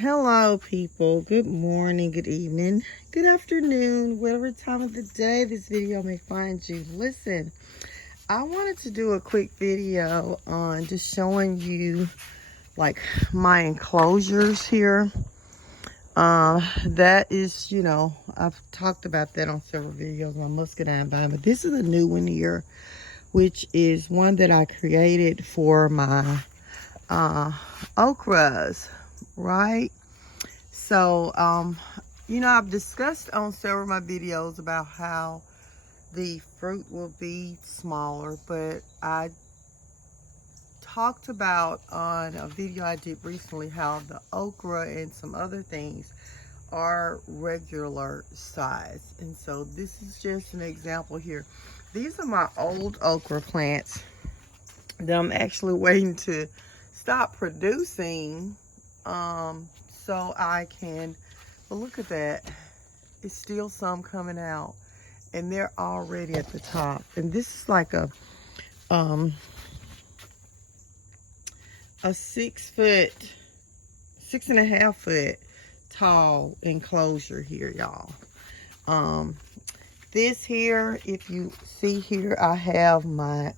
Hello, people. Good morning, good evening, good afternoon, whatever time of the day this video may find you. Listen, I wanted to do a quick video on just showing you like my enclosures here. That is, I've talked about that on several videos, my muscadine vine, but this is a new one here, which is one that I created for my okras, right? So, I've discussed on several of my videos about how the fruit will be smaller, but I talked about on a video I did recently how the okra and some other things are regular size. And so this is just an example here. These are my old okra plants that I'm actually waiting to stop producing so I can, but look at that, it's still some coming out and they're already at the top. And this is like a 6.5 foot tall enclosure here, y'all. This here, if you see here, I have my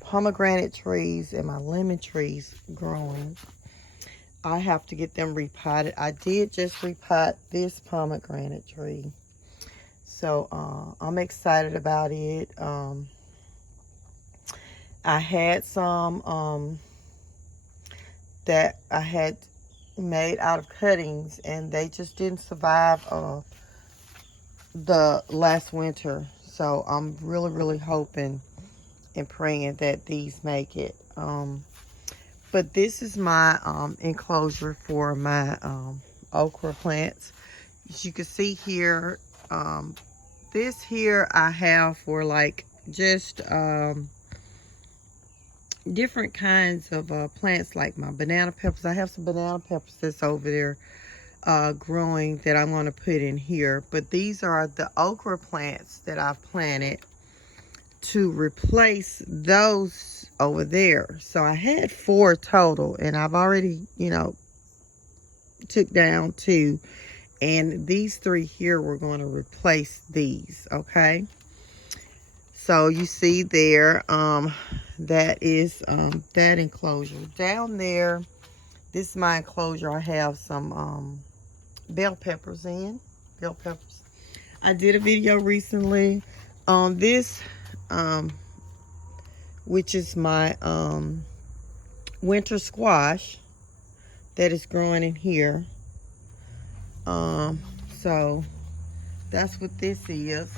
pomegranate trees and my lemon trees growing. I have to get them repotted. I did just repot this pomegranate tree. So I'm excited about it. I had some that I had made out of cuttings and they just didn't survive the last winter. So I'm really hoping and praying that these make it. But this is my enclosure for my okra plants. As you can see here, this here I have for like just different kinds of plants, like my banana peppers. I have some banana peppers that's over there growing that I'm going to put in here. But these are the okra plants that I've planted to replace those over there. So I had 4 total and I've already, took down 2, and these 3 here we're going to replace these. Okay, so you see there, that is that enclosure down there. This is my enclosure. I have some bell peppers in. Bell peppers. I did a video recently on this, which is my winter squash that is growing in here. So that's what this is.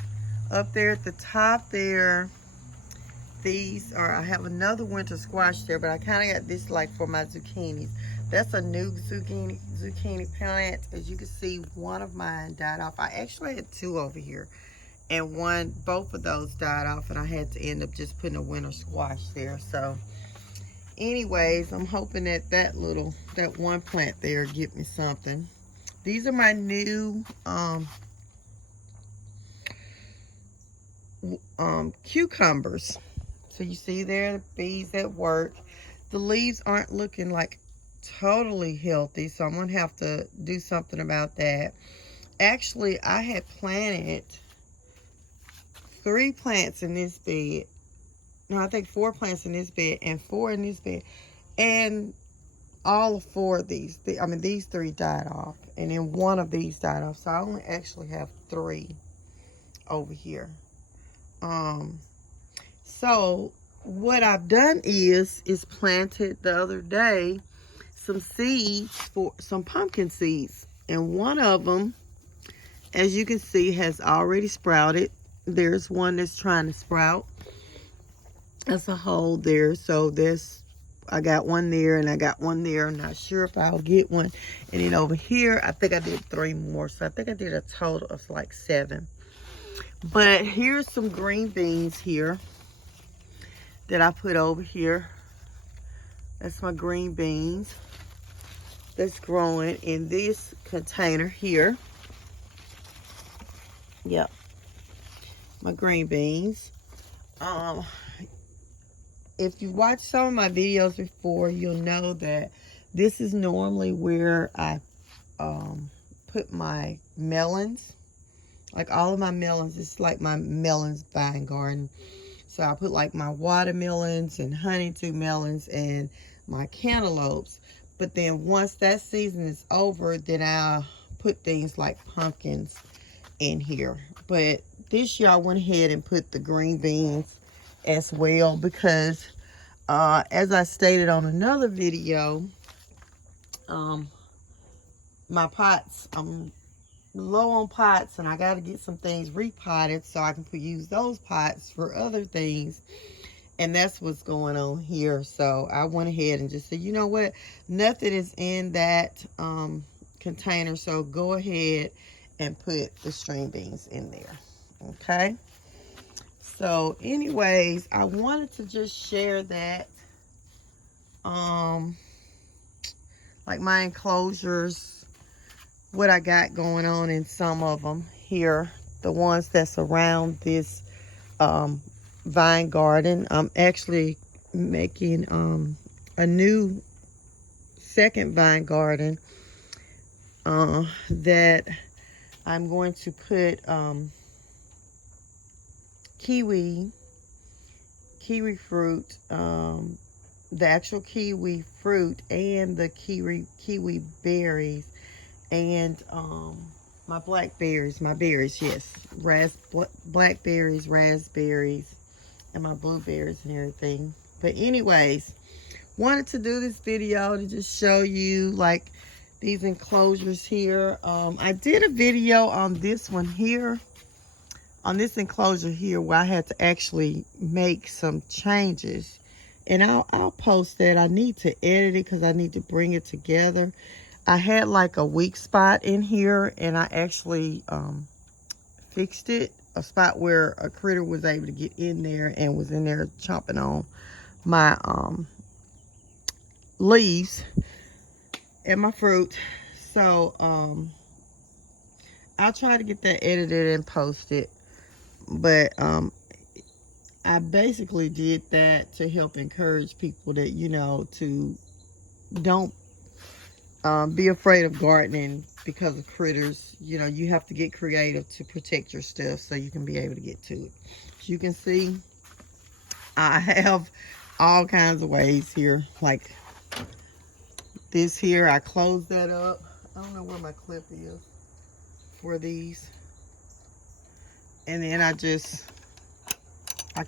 Up there at the top there, these are, I have another winter squash there, but I kind of got this like for my zucchinis. That's a new zucchini plant. As you can see, one of mine died off. I actually had 2 over here, and both of those died off, and I had to end up just putting a winter squash there. So anyways, I'm hoping that that one plant there get me something. These are my new cucumbers. So you see there, the bees at work. The leaves aren't looking like totally healthy, so I'm gonna have to do something about that. Actually, I had planted 3 plants in this bed. No, I think 4 plants in this bed and 4 in this bed. And all 4 of these, these 3 died off. And then 1 of these died off. So I only actually have 3 over here. So what I've done is planted the other day some seeds, for some pumpkin seeds. And one of them, as you can see, has already sprouted. There's one that's trying to sprout. That's a hole there. So I got one there and I got one there. I'm not sure if I'll get one. And then over here, I think I did 3 more. So I think I did a total of like 7. But here's some green beans here that I put over here. That's my green beans that's growing in this container here. Yep, my green beans. If you watched some of my videos before, you'll know that this is normally where I put my melons, like all of my melons. It's like my melons vine garden. So I put like my watermelons and honeydew melons and my cantaloupes. But then once that season is over, then I'll put things like pumpkins in here. But this year I went ahead and put the green beans as well because as I stated on another video, my pots, I'm low on pots and I got to get some things repotted so I can use those pots for other things. And that's what's going on here. So I went ahead and just said, you know what, nothing is in that container, so go ahead and put the string beans in there. Okay, so anyways, I wanted to just share that like my enclosures, what I got going on in some of them here, the ones that's around this vine garden. I'm actually making a new second vine garden that I'm going to put kiwi fruit, the actual kiwi fruit and the kiwi berries, and my blackberries, my berries, yes, blackberries, raspberries, and my blueberries and everything. But anyways, wanted to do this video to just show you like these enclosures here. I did a video on this one here, on this enclosure here, where I had to actually make some changes, and I'll post that. I need to edit it because I need to bring it together. I had like a weak spot in here, and I actually fixed it, a spot where a critter was able to get in there and was in there chomping on my leaves and my fruit. So I'll try to get that edited and posted. But I basically did that to help encourage people that, you know, to don't be afraid of gardening because of critters. You know, you have to get creative to protect your stuff so you can be able to get to it. As you can see, I have all kinds of ways here. Like this here, I closed that up. I don't know where my clip is for these. And then I can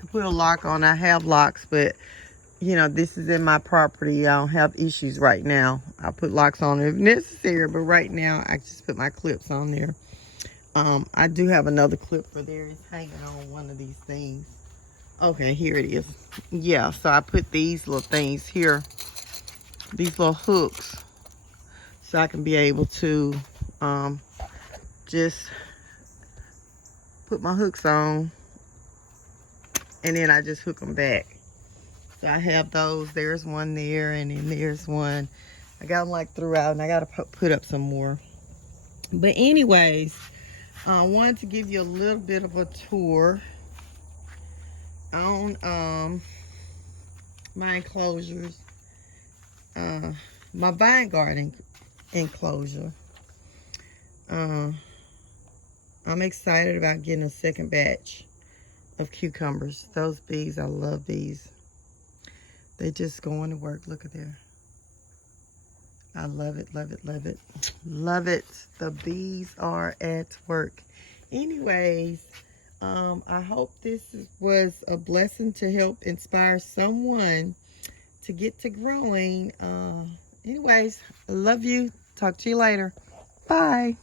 put a lock on. I have locks, but you know, this is in my property. I don't have issues right now. I put locks on if necessary, but right now I just put my clips on there. I do have another clip for there. It's hanging on one of these things. Okay, here it is. Yeah, so I put these little things here, these little hooks, so I can be able to just put my hooks on, and then I just hook them back. So I have those. There's one there, and then there's one. I got them like throughout, and I got to put up some more. But anyways, I wanted to give you a little bit of a tour on my enclosures, my vine garden enclosure. I'm excited about getting a second batch of cucumbers. Those bees, I love these. They just going to work. Look at there. I love it, love it, love it. Love it. The bees are at work. Anyways, I hope this was a blessing to help inspire someone to get to growing. Anyways, I love you. Talk to you later. Bye.